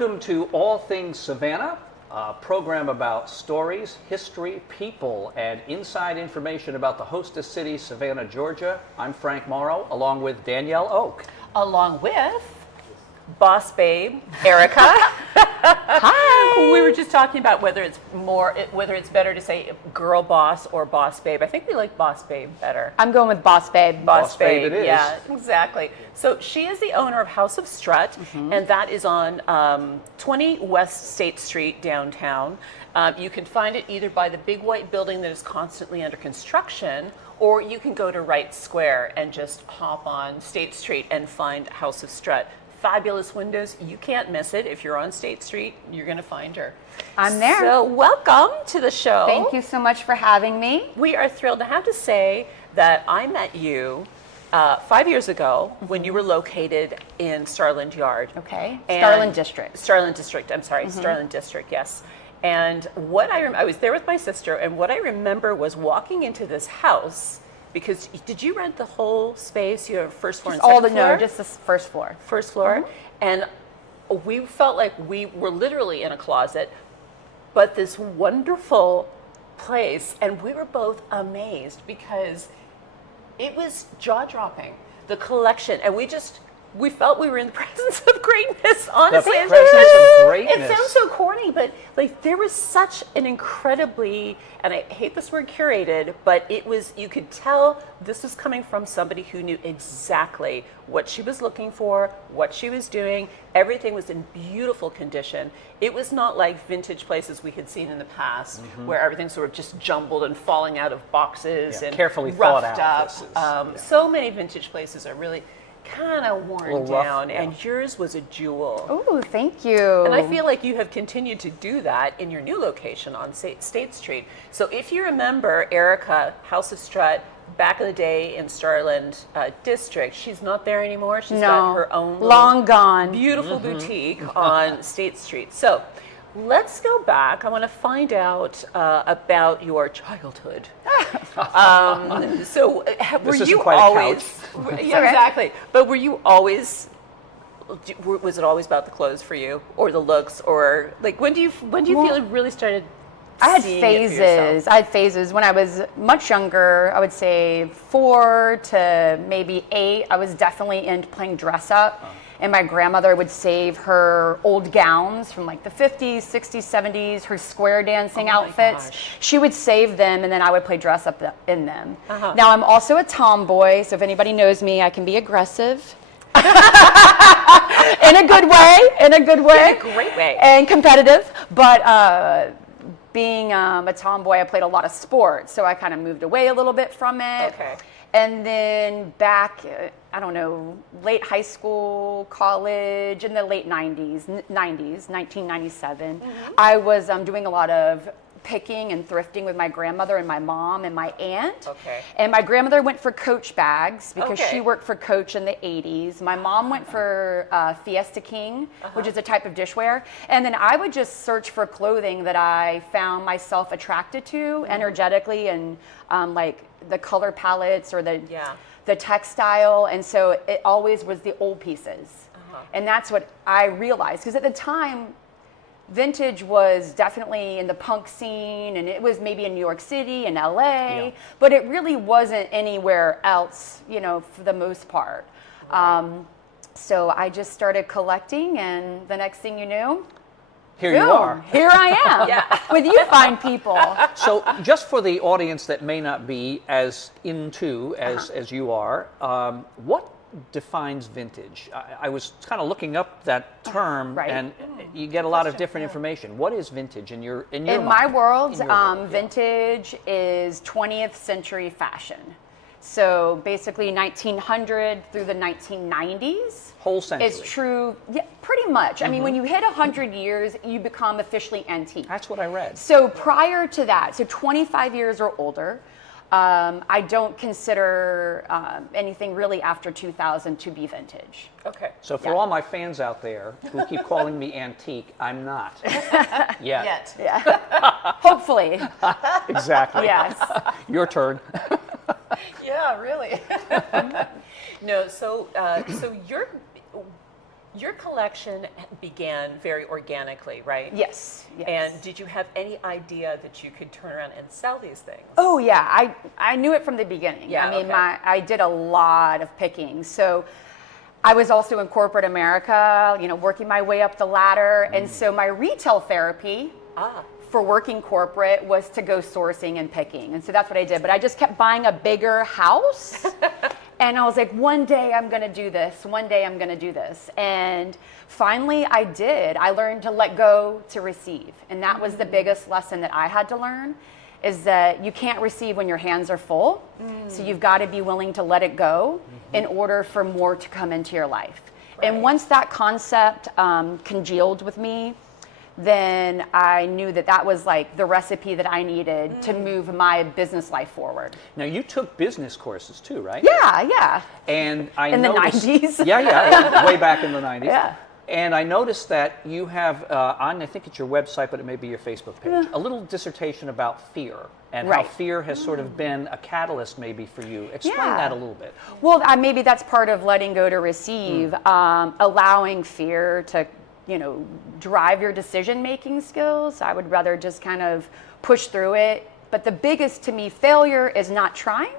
Welcome to All Things Savannah, a program about stories, history, people, and inside information about the hostess city, Savannah, Georgia. I'm Frank Morrow, along with Danielle Oak. Along with Boss Babe, Erica. Hi. We were just talking about whether it's better to say girl boss or boss babe. I think we like boss babe better. I'm going with Boss Babe. Boss Babe it is. Yeah, exactly. So she is the owner of House of Strut, and that is on 20 West State Street downtown. You can find it either by the big white building that is constantly under construction, or you can go to Wright Square and just hop on State Street and find House of Strut. Fabulous windows. You can't miss it. If you're on State Street, you're going to find her. I'm there. So welcome to the show. Thank you so much for having me. We are thrilled to have to say that I met you 5 years ago when you were located in Starland Yard. Okay. And Starland District. Starland District. I'm sorry. Starland District. Yes. And what I was there with my sister, and what I remember was walking into this house. Because did you rent the whole space? You have first floor and second floor? No, just the first floor. First floor. And we felt like we were literally in a closet, but this wonderful place. And we were both amazed because it was jaw-dropping, the collection. And we felt we were in the presence of greatness, honestly. The presence of greatness. It sounds so corny, but like there was such an incredibly, and I hate this word curated, but you could tell this was coming from somebody who knew exactly what she was looking for, what she was doing. Everything was in beautiful condition. It was not like vintage places we had seen in the past where everything's sort of just jumbled and falling out of boxes and carefully roughed thought out. up. So many vintage places are really kind of worn down, and yours was a jewel. Oh, thank you. And I feel like you have continued to do that in your new location on State Street. So if you remember Erica, House of Strut, back in the day in Starland District, she's not there anymore. She's got her own long gone, beautiful boutique on State Street. So let's go back. I want to find out about your childhood. So were you always? Yeah, exactly. But were you always? Was it always about the clothes for you, or the looks, or like when do you feel it really started? I had phases. When I was much younger, I would say 4 to maybe 8, I was definitely into playing dress up. And my grandmother would save her old gowns from like the 50s, 60s, 70s, her square dancing outfits. She would save them, and then I would play dress up in them. Now I'm also a tomboy, so if anybody knows me, I can be aggressive. In a good way. In a great way. And competitive. But being a tomboy, I played a lot of sports, so I kind of moved away a little bit from it. Okay. And then back, late high school, college, in the late 90s, 1997, I was doing a lot of picking and thrifting with my grandmother and my mom and my aunt. Okay. And my grandmother went for Coach bags because she worked for Coach in the 80s. My mom went for Fiesta King, which is a type of dishware. And then I would just search for clothing that I found myself attracted to energetically, and like the color palettes or the textile. And so it always was the old pieces. And that's what I realized, because at the time, vintage was definitely in the punk scene, and it was maybe in New York City and LA, but it really wasn't anywhere else, for the most part. So I just started collecting, and the next thing you knew, here you are. Here I am, with you fine people. So just for the audience that may not be as into as you are, what defines vintage? I was kind of looking up that term, and you get a lot of different information. What is vintage in your mind? In my world, vintage is 20th century fashion. So basically 1900 through the 1990s. Whole century. It's true, pretty much. I mean, when you hit 100 years, you become officially antique. That's what I read. So prior to that, so 25 years or older, I don't consider anything really after 2000 to be vintage. Okay. So for all my fans out there who keep calling me antique, I'm not. Yet. Yeah. Hopefully. Exactly. Yes. Your turn. Yeah, really. No, so Your collection began very organically, right? Yes. And did you have any idea that you could turn around and sell these things? Oh yeah, I knew it from the beginning. Yeah, I mean, okay. I did a lot of picking. So I was also in corporate America, working my way up the ladder. And so my retail therapy for working corporate was to go sourcing and picking. And so that's what I did. But I just kept buying a bigger house. And I was like, one day I'm going to do this. One day I'm going to do this. And finally I did. I learned to let go to receive. And that was the biggest lesson that I had to learn, is that you can't receive when your hands are full. So you've got to be willing to let it go in order for more to come into your life. Right. And once that concept congealed with me, then I knew that that was like the recipe that I needed to move my business life forward. Now, you took business courses too, right? Yeah. And I in noticed, the 90s. Yeah, way back in the 90s. Yeah. And I noticed that you have on, I think it's your website, but it may be your Facebook page, a little dissertation about fear and how fear has sort of been a catalyst maybe for you. Explain that a little bit. Well, maybe that's part of letting go to receive, allowing fear to drive your decision-making skills. I would rather just kind of push through it. But the biggest to me, failure is not trying.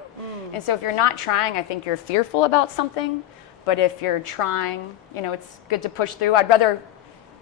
And so if you're not trying, I think you're fearful about something. But if you're trying, it's good to push through. I'd rather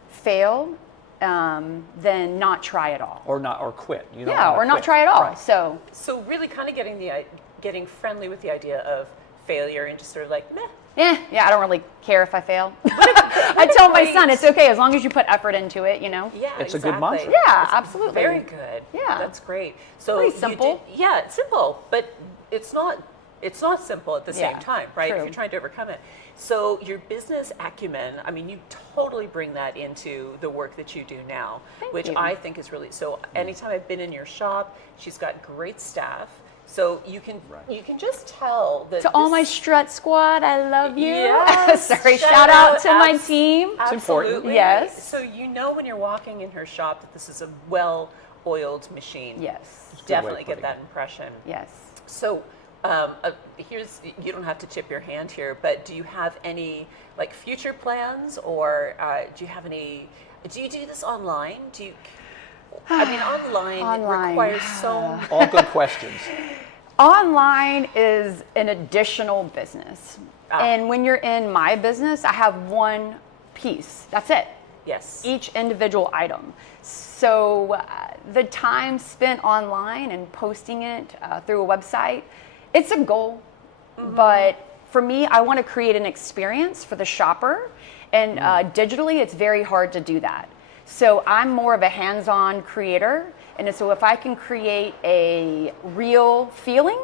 fail than not try at all. Or quit. You don't or quit. not try at all. Right. So really kind of getting friendly with the idea of failure and just sort of like, meh. Yeah, I don't really care if I fail. I tell my son it's okay as long as you put effort into it, Yeah, it's a good mantra. Yeah, it's absolutely. Very good. Yeah. That's great. So pretty simple. It's simple, but it's not simple at the same time, right? True. If you're trying to overcome it. So your business acumen, I mean, you totally bring that into the work that you do now, which you. I think is really, so anytime I've been in your shop, she's got great staff. So you can just tell that To all my strut squad, I love you. Yes, Sorry, shout out to my team. It's important. Absolutely. Yes. So when you're walking in her shop that this is a well-oiled machine. Yes. Definitely get that impression. Yes. So you don't have to tip your hand here, but do you have any like future plans, or do you do this online? Online requires so All good questions. Online is an additional business. And when you're in my business, I have one piece. That's it. Yes. Each individual item. So the time spent online and posting it through a website, it's a goal. But for me, I want to create an experience for the shopper. And digitally, it's very hard to do that. So I'm more of a hands-on creator. And so if I can create a real feeling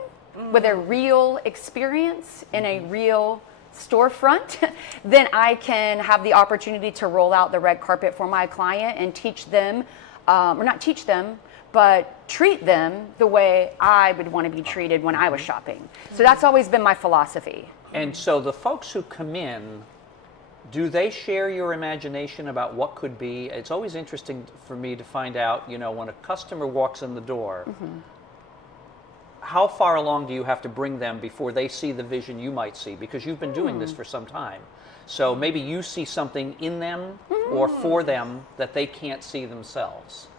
with a real experience in a real storefront, then I can have the opportunity to roll out the red carpet for my client and teach them, or not teach them, but treat them the way I would want to be treated when I was shopping. So that's always been my philosophy. And so the folks who come in, do they share your imagination about what could be? It's always interesting for me to find out, when a customer walks in the door, how far along do you have to bring them before they see the vision you might see? Because you've been doing this for some time. So maybe you see something in them or for them that they can't see themselves.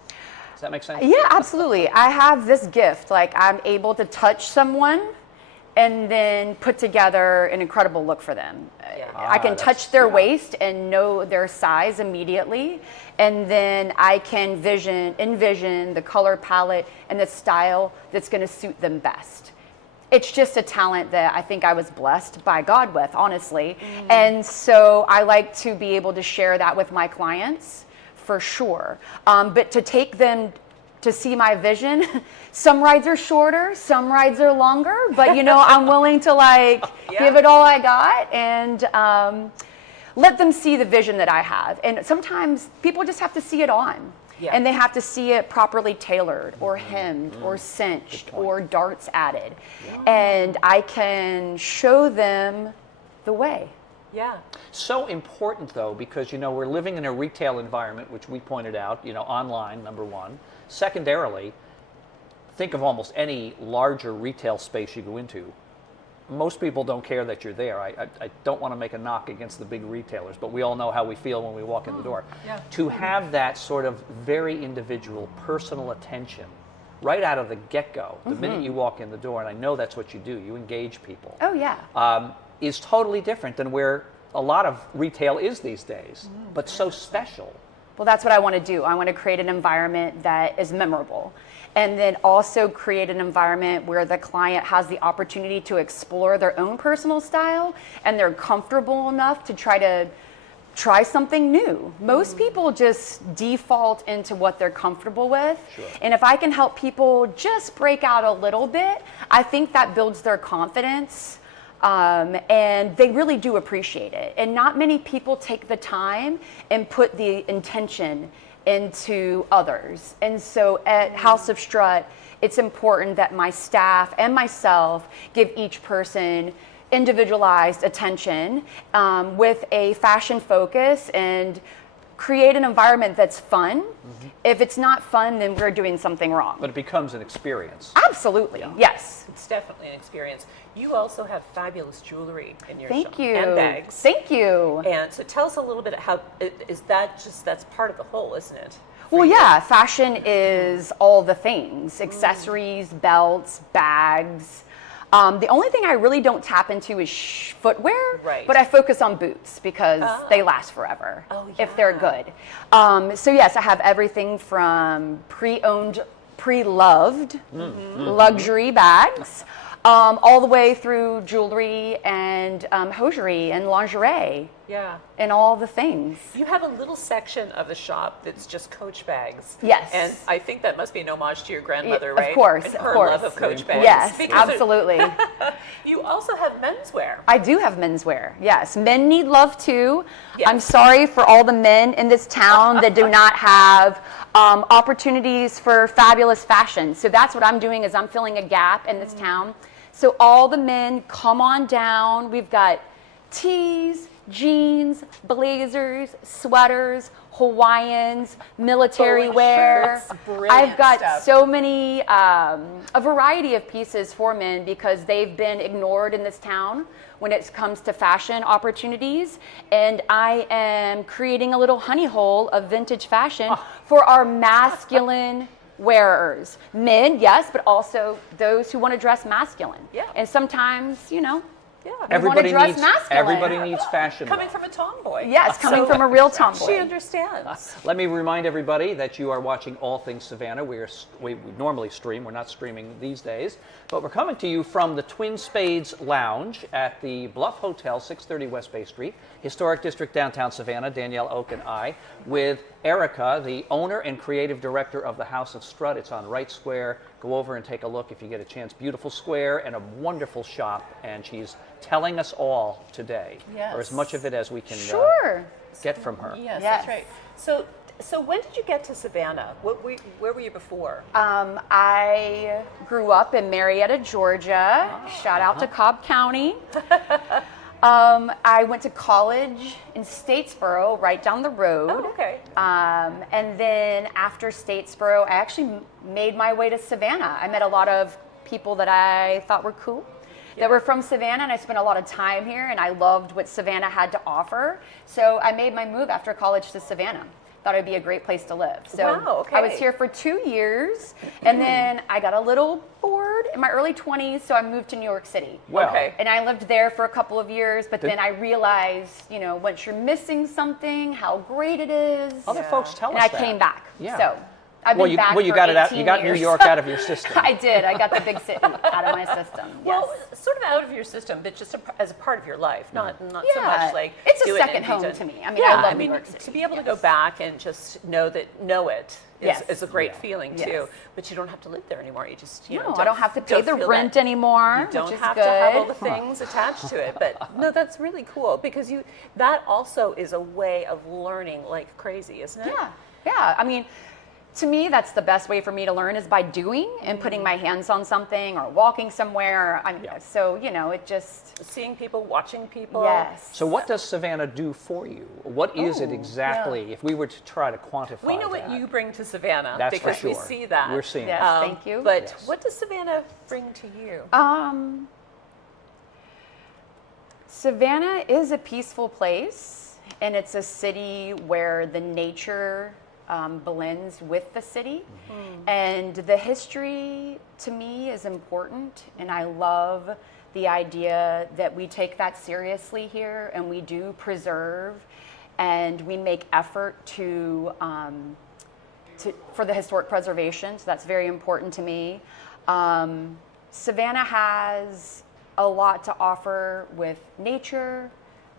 Does that make sense? Yeah, absolutely. I have this gift. Like, I'm able to touch someone and then put together an incredible look for them. I can touch their waist and know their size immediately, and then I can envision the color palette and the style that's going to suit them best. It's just a talent that I think I was blessed by God with, honestly. And so I like to be able to share that with my clients, for sure. But to take them to see my vision, some rides are shorter, some rides are longer, but I'm willing to give it all I got and let them see the vision that I have. And sometimes people just have to see it on. And they have to see it properly tailored or hemmed or cinched or darts added. And I can show them the way. Yeah. So important, though, because, we're living in a retail environment, which we pointed out, online, number one. Secondarily, think of almost any larger retail space you go into. most people don't care that you're there. I don't want to make a knock against the big retailers, but we all know how we feel when we walk in the door. Yeah. To have that sort of very individual, personal attention right out of the get-go, the minute you walk in the door, and I know that's what you do, you engage people. Oh, yeah. Is totally different than where a lot of retail is these days, but so special. Well, that's what I want to do. I want to create an environment that is memorable, and then also create an environment where the client has the opportunity to explore their own personal style and they're comfortable enough to try something new. Most people just default into what they're comfortable with. Sure. And if I can help people just break out a little bit, I think that builds their confidence. And they really do appreciate it. And not many people take the time and put the intention into others. And so at House of Strut, it's important that my staff and myself give each person individualized attention with a fashion focus and create an environment that's fun. If it's not fun, then we're doing something wrong. But it becomes an experience. Absolutely, yes. It's definitely an experience. You also have fabulous jewelry in your Thank shop. you. And bags. Thank you. And so tell us a little bit how, is that just, that's part of the whole, isn't it? Well, yeah, fashion is all the things, accessories, belts, bags. The only thing I really don't tap into is footwear, Right. but I focus on boots because they last forever if they're good. So yes, I have everything from pre-owned, pre-loved luxury bags, all the way through jewelry and hosiery and lingerie. Yeah. And all the things. You have a little section of the shop that's just Coach bags. Yes. And I think that must be an homage to your grandmother, Of right? course, And of her course. love of Coach bags. Yes, Because absolutely. you also have menswear. I do have menswear, yes. Men need love too. Yes. I'm sorry for all the men in this town that do not have opportunities for fabulous fashion. So that's what I'm doing is I'm filling a gap in this town. So all the men, come on down. We've got tees, jeans, blazers, sweaters, Hawaiians, military wear. shirts, brilliant I've got stuff. so many, a variety of pieces for men because they've been ignored in this town when it comes to fashion opportunities. And I am creating a little honey hole of vintage fashion for our masculine wearers. Men, yes, but also those who want to dress masculine. Yeah. And sometimes, you know, Yeah. Everybody dress needs masculine. everybody needs fashion. Coming love. from a tomboy. yes, coming from a real tomboy. She understands. Let me remind everybody that you are watching All Things Savannah. We normally stream. We're not streaming these days. But we're coming to you from the Twin Spades Lounge at the Bluff Hotel, 630 West Bay Street, Historic District, downtown Savannah, Danielle Oak and I, with Erica, the owner and creative director of the House of Strut. It's on Wright Square. Go over and take a look if you get a chance. Beautiful square and a wonderful shop. And she's telling us all today, or as much of it as we can Sure. get from her. Yes, Yes. that's right. So when did you get to Savannah? Where were you before? I grew up in Marietta, Georgia. Shout out to Cobb County. I went to college in Statesboro, right down the road. Oh, okay. And then after Statesboro, I actually made my way to Savannah. I met a lot of people that I thought were cool, that were from Savannah, and I spent a lot of time here, and I loved what Savannah had to offer. So I made my move after college to Savannah. Thought it'd be a great place to live. So Wow, okay. I was here for 2 years, and then I got a little bored in my early 20s, so I moved to New York City. Well, Okay. And I lived there for a couple of years, but then I realized, you know, once you're missing something, how great it is. other folks tell And us I that. came back. Yeah. So I've been back you for got it out. 18 You got New years. York out of your system. I did. I got the big city out of my system. Well, yes. sort of out of your system, but just as a part of your life, not so Yeah. much like It's a do it second and be home done. to me. I mean, I love New York City. to be able to go Yes. back and just know it Yes. is a great Yeah. feeling Yes. too. But you don't have to live there anymore. You just No, I don't have to pay the feel rent that. anymore, You don't which is have good. to have all the things attached to it. But no, that's really cool because that also is a way of learning like crazy, isn't it? Yeah, yeah. I mean, to me, that's the best way for me to learn is by doing and putting my hands on something or walking somewhere. So, you know, it just, Seeing people, watching people. yes. So what does Savannah do for you? What is it exactly, if we were to try to quantify We know that? what you bring to Savannah That's for because we sure. see that. We're seeing Yes, it. thank you. But Yes. what does Savannah bring to you? Savannah is a peaceful place, and it's a city where the nature blends with the city. And the history to me is important, and I love the idea that we take that seriously here, and we do preserve and we make effort for the historic preservation. So that's very important to me. Savannah has a lot to offer with nature,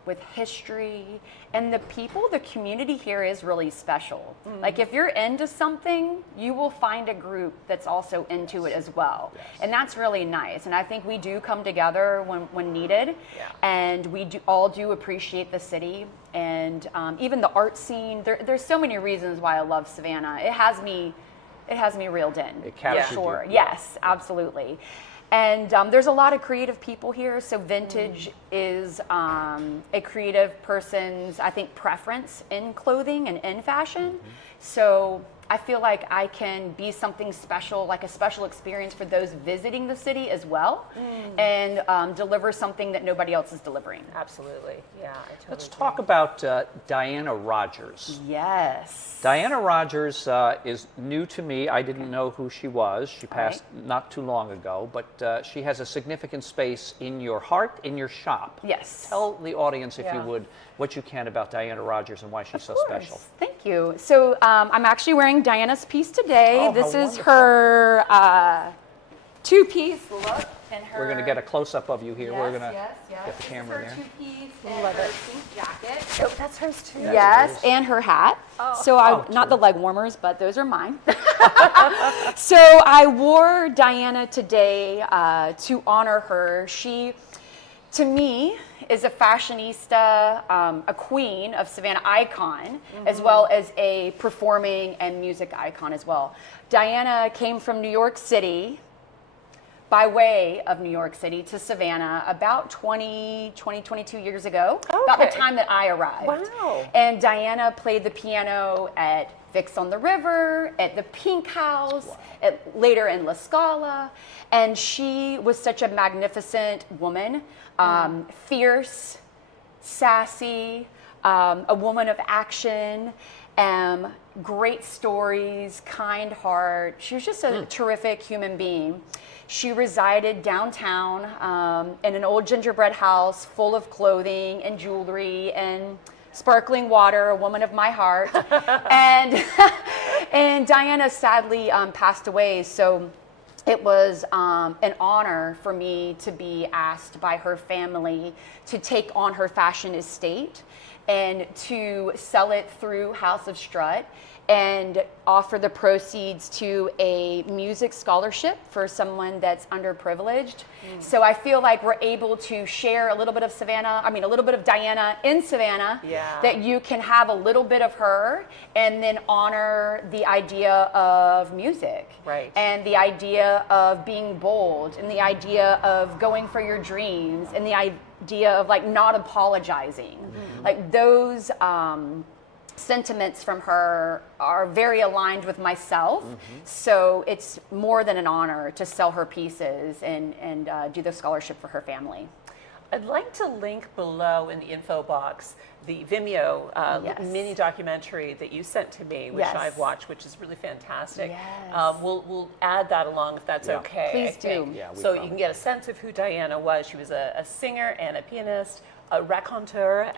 with history, and the people, the community here is really special. Like if you're into something, you will find a group that's also into it as well. And that's really nice. And I think we do come together when needed, and we all do appreciate the city. And even the art scene, there's so many reasons why I love Savannah. It has me reeled in. It captured sure. you. Yes, absolutely. And there's a lot of creative people here, so vintage is a creative person's, I think, preference in clothing and in fashion. So I feel like I can be something special, like a special experience for those visiting the city as well, and deliver something that nobody else is delivering. Absolutely. Yeah, I totally Let's agree. talk about Diana Rogers. Yes. Diana Rogers is new to me. I didn't know who she was. She passed not too long ago, but she has a significant space in your heart, in your shop. Yes. Tell the audience, if you would, what you can about Diana Rogers and why she's so special. Thank you. So I'm actually wearing Diana's piece today. Oh, this how is wonderful. her two-piece look. And her, We're going to get a close-up of you here. We're going to yes. get the camera This is there. her two-piece and her pink jacket. Oh, that's hers too. Yes, and her hat. So not the leg warmers, but those are mine. So I wore Diana today to honor her. She, to me, is a fashionista, a queen of Savannah icon, as well as a performing and music icon as well. Diana came from New York City, by way of New York City to Savannah about 22 years ago, about the time that I arrived. Wow. And Diana played the piano at Vix on the River, at the Pink House, later in La Scala. And she was such a magnificent woman, fierce, sassy, a woman of action, great stories, kind heart. She was just a terrific human being. She resided downtown in an old gingerbread house full of clothing and jewelry and sparkling water, a woman of my heart. and Diana sadly passed away, so it was an honor for me to be asked by her family to take on her fashion estate and to sell it through House of Strut and offer the proceeds to a music scholarship for someone that's underprivileged. So I feel like we're able to share a little bit of a little bit of Diana in Savannah, that you can have a little bit of her and then honor the idea of music. Right. And the idea of being bold and the idea of going for your dreams and the idea of like not apologizing. Like those sentiments from her are very aligned with myself. So it's more than an honor to sell her pieces and do the scholarship for her family. I'd like to link below in the info box the Vimeo mini documentary that you sent to me, which I've watched, which is really fantastic. We'll add that along if that's okay. Please do. Yeah, so you can get a sense of who Diana was. She was a singer and a pianist, a raconteur.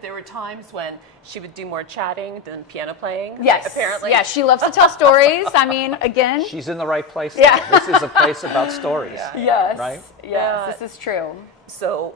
There were times when she would do more chatting than piano playing. Yes, apparently. Yeah, she loves to tell stories. I mean, again. She's in the right place. Yeah. This is a place about stories. Yes. Right? Yes, this is true. So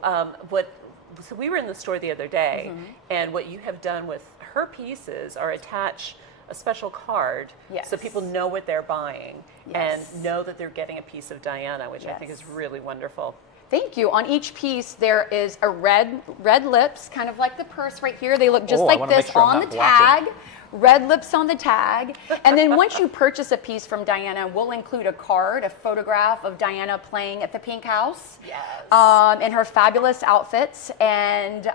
so we were in the store the other day, and what you have done with her pieces are attach a special card so people know what they're buying and know that they're getting a piece of Diana, which I think is really wonderful. Thank you. On each piece, there is a red lips, kind of like the purse right here. They look just like this on the tag. red lips on the tag. And then once you purchase a piece from Diana, we'll include a card, a photograph of Diana playing at the Pink House. Yes. In her fabulous outfits. And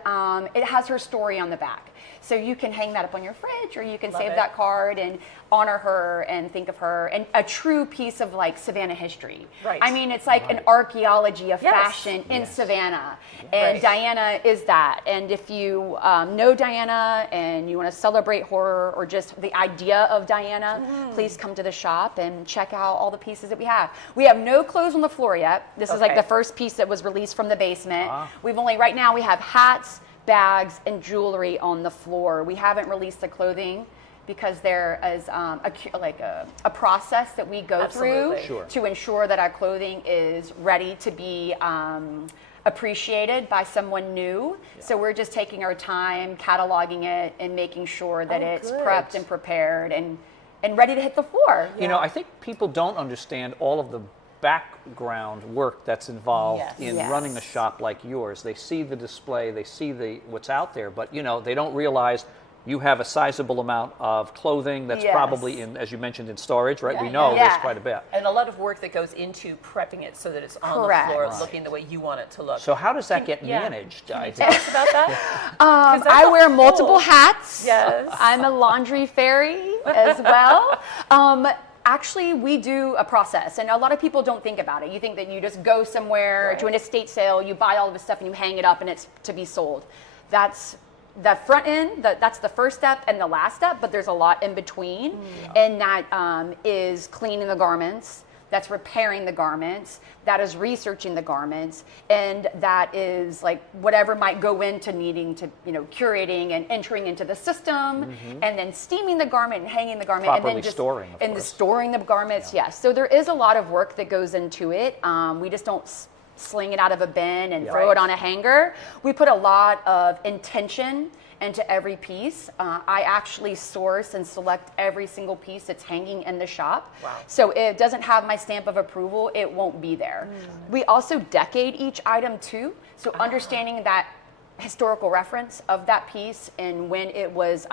it has her story on the back. So you can hang that up on your fridge, or you can save that card and honor her and think of her, and a true piece of like Savannah history. Right. I mean, it's like an archaeology of fashion in Savannah, and Diana is that. And if you know Diana and you want to celebrate horror or just the idea of Diana, please come to the shop and check out all the pieces that we have. We have no clothes on the floor yet. This is like the first piece that was released from the basement. We've only, right now we have hats, bags, and jewelry on the floor. We haven't released the clothing because there is a process that we go through to ensure that our clothing is ready to be appreciated by someone new. So we're just taking our time, cataloging it, and making sure that it's prepped and prepared and ready to hit the floor. You know, I think people don't understand all of the background work that's involved in running a shop like yours. They see the display, they see what's out there, but you know, they don't realize you have a sizable amount of clothing that's probably in, as you mentioned, in storage, right? We know there's quite a bit. And a lot of work that goes into prepping it so that it's on the floor looking the way you want it to look. So how does that get managed? Can you tell us about that? I wear multiple hats. Yes. I'm a laundry fairy as well. Actually, we do a process, and a lot of people don't think about it. You think that you just go somewhere to an estate sale, you buy all of the stuff, and you hang it up, and it's to be sold. That's the front end, that's the first step and the last step, but there's a lot in between, and that is cleaning the garments, that's repairing the garments, that is researching the garments, and that is like whatever might go into needing to, you know, curating and entering into the system, and then steaming the garment and hanging the garment, properly and then just storing, and storing the garments. Yes, so there is a lot of work that goes into it. We just don't sling it out of a bin and throw it on a hanger. We put a lot of intention into every piece. I actually source and select every single piece that's hanging in the shop. So if it doesn't have my stamp of approval, it won't be there. We also decade each item too. So understanding that historical reference of that piece and when it was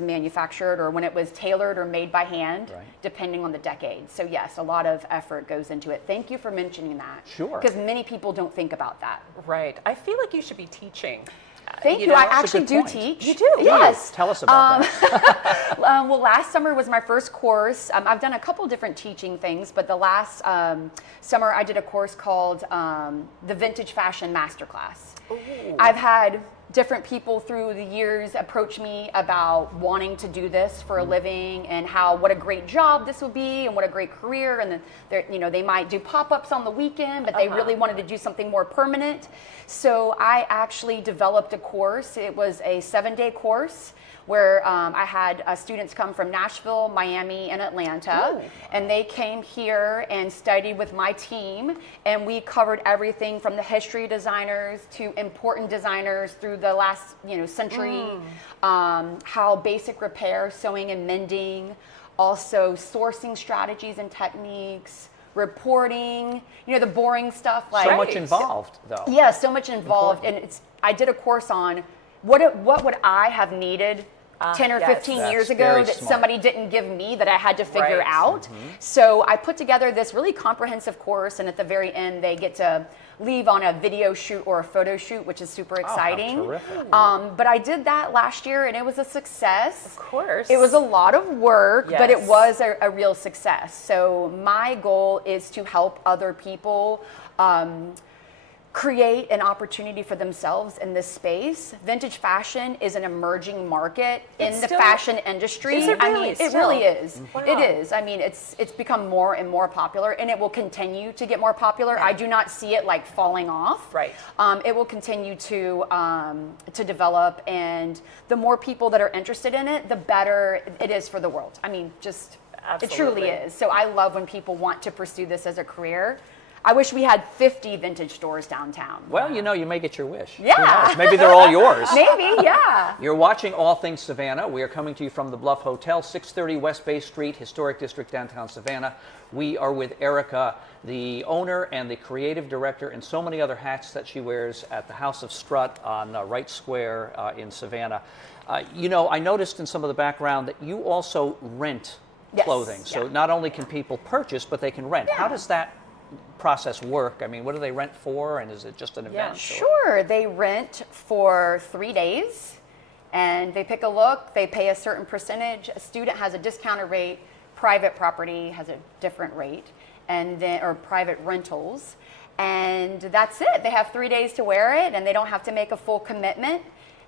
manufactured or when it was tailored or made by hand, depending on the decade. So yes, a lot of effort goes into it. Thank you for mentioning that. Sure. Because many people don't think about that. Right. I feel like you should be teaching. Thank you. I actually do teach. You do? Yes. Tell us about that. Well, last summer was my first course. I've done a couple different teaching things, but the last summer I did a course called the Vintage Fashion Masterclass. I've had different people through the years approach me about wanting to do this for a living and what a great job this would be and what a great career, and then you know, they might do pop-ups on the weekend, but they really wanted to do something more permanent. So I actually developed a course. It was a 7-day course where I had students come from Nashville, Miami, and Atlanta, and they came here and studied with my team, and we covered everything from the history designers to important designers through the last century, how basic repair, sewing and mending, also sourcing strategies and techniques, reporting, the boring stuff. Like so much involved, though. Yeah, so much involved, and I did a course on what would I have needed 10 or 15 years ago that somebody didn't give me that I had to figure out. So I put together this really comprehensive course, and at the very end they get to leave on a video shoot or a photo shoot, which is super exciting. Oh, terrific. But I did that last year and it was a success. Of course. It was a lot of work, but it was a real success. So my goal is to help other people create an opportunity for themselves in this space. Vintage fashion is an emerging market in the fashion industry. Is it really? I mean, it really is. It is. I mean, it's become more and more popular, and it will continue to get more popular. I do not see it like falling off. Right. It will continue to develop, and the more people that are interested in it, the better it is for the world. I mean, just it truly is. So I love when people want to pursue this as a career. I wish we had 50 vintage stores downtown. Well, you know, you may get your wish. Yeah. Who knows? Maybe they're all yours. Maybe, yeah. You're watching All Things Savannah. We are coming to you from the Bluff Hotel, 630 West Bay Street, Historic District, downtown Savannah. We are with Erica, the owner and the creative director, and so many other hats that she wears at the House of Strut on Wright Square in Savannah. You know, I noticed in some of the background that you also rent clothing. So not only can people purchase, but they can rent. How does that process work? I mean, what do they rent for, and is it just an event? Sure, they rent for 3 days, and they pick a look, they pay a certain percentage. A student has a discounted rate, private property has a different rate, and then, or private rentals, and that's it. They have 3 days to wear it, and they don't have to make a full commitment.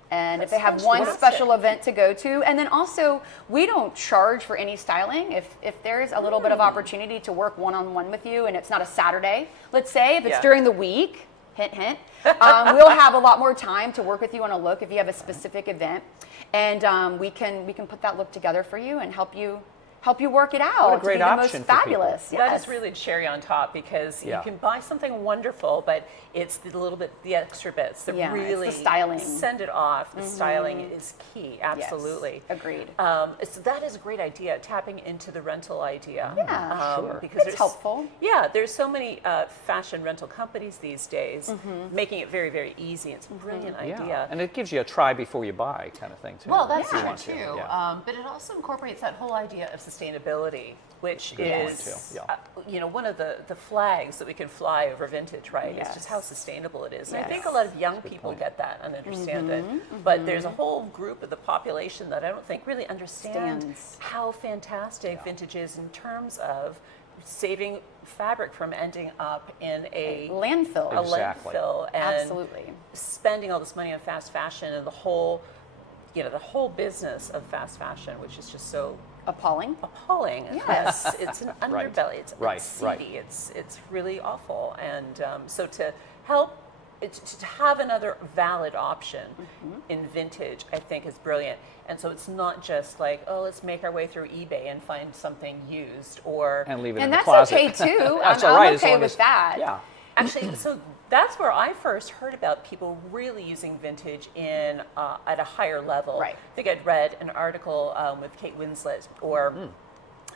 And if they have one special event to go to, and then also we don't charge for any styling. If there's a little bit of opportunity to work one-on-one with you, and it's not a Saturday, let's say, if it's during the week, hint, hint, we'll have a lot more time to work with you on a look if you have a specific event, and we can put that look together for you and help you work it out. What a great option for fabulous. people. That is really cherry on top, because you can buy something wonderful, but it's the little bit, the extra bits that really it's the styling. Send it off. The styling is key. Absolutely. Yes, agreed. So that is a great idea, tapping into the rental idea. Yeah, sure. Because it's helpful. Yeah, there's so many fashion rental companies these days, making it very, very easy. It's a brilliant idea. And it gives you a try before you buy kind of thing, too. Well, that's if you true want to. too. Yeah. But it also incorporates that whole idea of sustainability, which is, you know, one of the flags that we can fly over vintage, right? It's just how sustainable it is. And I think a lot of young people get that and understand it. But there's a whole group of the population that I don't think really understands how fantastic vintage is in terms of saving fabric from ending up in a landfill. Landfill, and absolutely spending all this money on fast fashion and the whole business of fast fashion, which is just so appalling. Yes, it's an underbelly. It's seedy. Right. It's really awful. And so to help, to have another valid option in vintage, I think is brilliant. And so it's not just like, oh, let's make our way through eBay and find something used and leave it in the closet. And that's okay too. That's I'm all right, okay with that. Yeah. Actually, so that's where I first heard about people really using vintage in at a higher level. Right. I think I'd read an article with Kate Winslet, or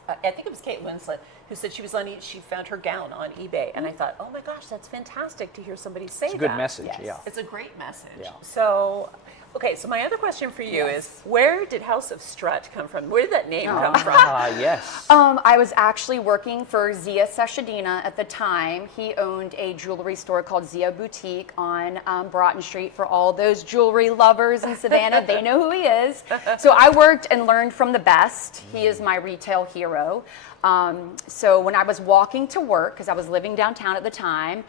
I think it was Kate Winslet, who said she was she found her gown on eBay, and I thought, oh my gosh, that's fantastic to hear somebody say that. It's a good message. Yes. Yeah. It's a great message. Yeah. So. Okay, so my other question for you is, where did House of Strut come from? Where did that name come from? Yes. I was actually working for Zia Seshadina at the time. He owned a jewelry store called Zia Boutique on Broughton Street. For all those jewelry lovers in Savannah, they know who he is. So I worked and learned from the best. He is my retail hero. So when I was walking to work, because I was living downtown at the time,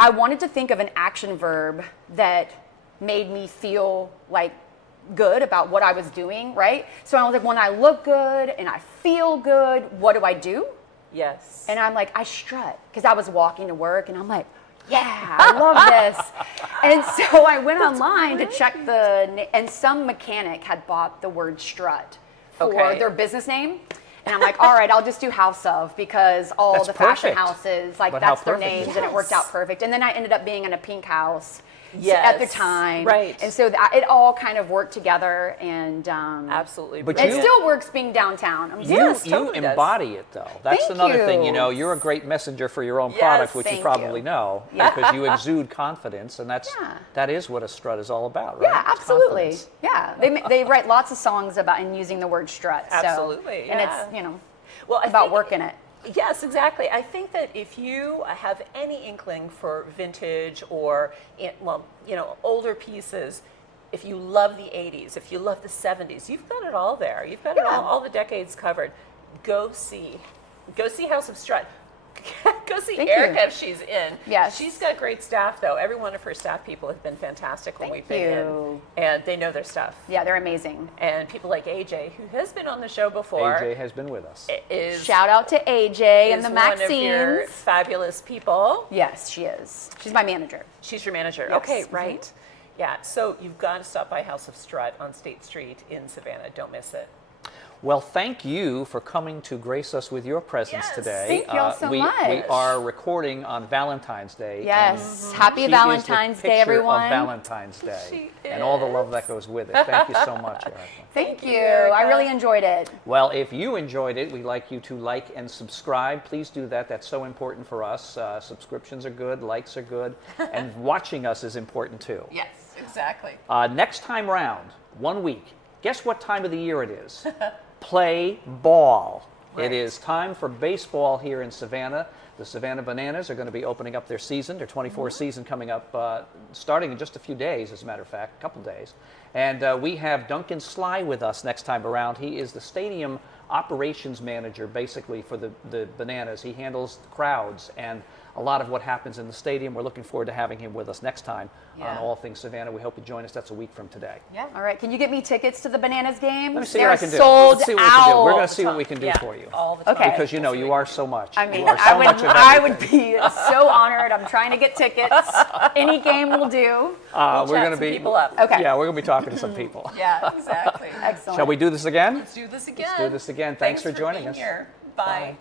I wanted to think of an action verb that made me feel like good about what I was doing, right? So I was like, when I look good and I feel good, what do I do? Yes. And I'm like, I strut, because I was walking to work and I'm like, yeah, I love this. And so I went online to check and some mechanic had bought the word strut for their business name. And I'm like, all right, I'll just do House of, because all the fashion houses, like that's their names, and it worked out perfect. And then I ended up being in a pink house. At the time, right? And so it all kind of worked together, and absolutely. But it still works being downtown. You embody it, though. That's another thing. You know, you're a great messenger for your own product, which you probably know, because you exude confidence, and that is what a strut is all about, right? Yeah, absolutely. Yeah, they write lots of songs about and using the word strut. Absolutely, and it's about working it. Yes, exactly. I think that if you have any inkling for vintage or, older pieces, if you love the 80s, if you love the 70s, you've got it all there. You've got it all the decades covered. Go see House of Strut. Go see Erica if she's in. Yes. She's got great staff, though. Every one of her staff people have been fantastic when we've been in. And they know their stuff. Yeah, they're amazing. And people like AJ, who has been on the show before. AJ has been with us. Shout out to AJ and the Maxines. One of your fabulous people. Yes, she is. She's my manager. She's your manager. Yes. Okay, right. Yeah, so you've got to stop by House of Strut on State Street in Savannah. Don't miss it. Well, thank you for coming to grace us with your presence Yes. today. Thank y'all so we much. are recording on Valentine's Day. Yes. and Happy she Valentine's is the Day, picture everyone. Of Valentine's Day She and all the love is. that goes with it. Thank you so much, Erica. Thank you. Erica. I really enjoyed it. Well, if you enjoyed it, we'd like you to like and subscribe. Please do that. That's so important for us. Subscriptions are good, likes are good, and watching us is important too. Yes, exactly. Next time round, 1 week, guess what time of the year it is? Play ball. Right. It is time for baseball here in Savannah. The Savannah Bananas are going to be opening up their season, their 24 season coming up, starting in just a few days, as a matter of fact, a couple days. And we have Duncan Sly with us next time around. He is the stadium operations manager, basically, for the Bananas. He handles the crowds and a lot of what happens in the stadium. We're looking forward to having him with us next time on All Things Savannah. We hope you join us. That's a week from today. Yeah. All right. Can you get me tickets to the Bananas game? Let me see They're what I can do. sold Let's see what out. we can do. We're going to see what we can do Yeah, for you. all the time. Okay. Because you know, you are so much. I mean, you are so much of I would everything. be so honored. I'm trying to get tickets. Any game will do. We're Chat going to some be people up. Okay. Yeah, we're going to be talking to some people. Yeah, exactly. Excellent. Shall we do this again? Let's do this again. Let's do this again. Thanks for joining being us. Here. Bye. Bye.